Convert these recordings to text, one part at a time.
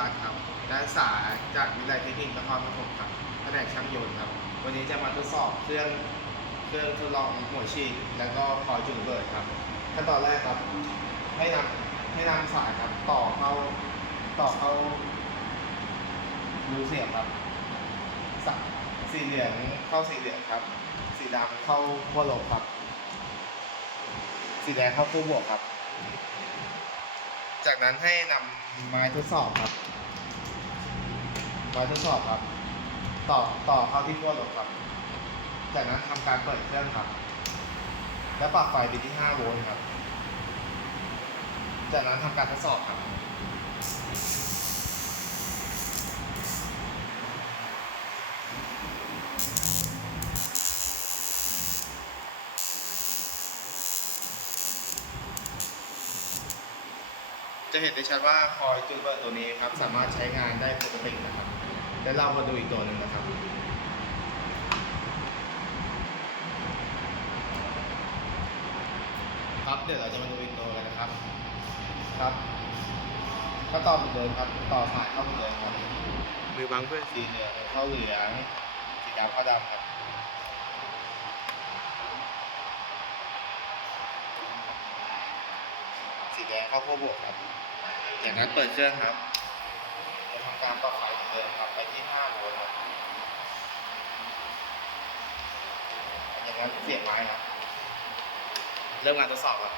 รัตครับนักศึกษาจากวิทยาลัยเทคนิคนครปฐมครับแผนกช่างยนต์ครับ วันนี้จะมาทดสอบเครื่องเครื่องทดลองหัวฉีดแล้วก็คอยจุดเบิดครับ ขั้นตอนแรกครับ ให้นำให้นำสายครับ ต่อเข้าต่อเข้ารูเสียบครับส,สีเหลืองเข้าสีเหลืองครับ สีดำเข้าขั้วลบครับ สีแดงเข้าขั้วบวกครับ จากนั้นให้นำไม้ทดสอบครับ ไม้ทดสอบครับ ต่อต่อเข้าที่ขั้วลบครับ จากนั้นทำการเปิดเครื่องครับ แล้วปรับไฟไปที่ 5 โวลต์ครับ จากนั้นทำการทดสอบครับ จะเห็นได้ชัดว่าคอยจุดระเบิดตัวนี้ครับสามารถใช้งานได้ปกตินะครับเดี๋ยวเรามาดูอีกตัวหนึ่งนะครับ ครับเดี๋ยวเราจะมาดูอีกตัวกันนะครับ ครับก็ต่อเหมือนเดิมครับ ต่อสายเข้าเหมือนเดิมครับมือบังเพื่อนสีเหลืองเข้าเหลืองสีดำเข้าดำครับ แดงเข้าขั้วบวกครับ จากนั้นเปิดเครื่องครับจะทำการต่อสายเหมือนเดิมครับไปที่5โวลต์ครับจากนั้นเสียบไม้ครับ เริ่มการทดสอบครับ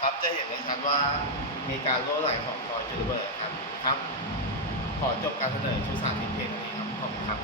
ครับจะเห็นได้ชัดว่า มีการรั่วไหลของกอจุลเบิร์ครับครับ ขอจบการเสนอชุดสามทีเพีงนี้ครับ ขอบคุณครับ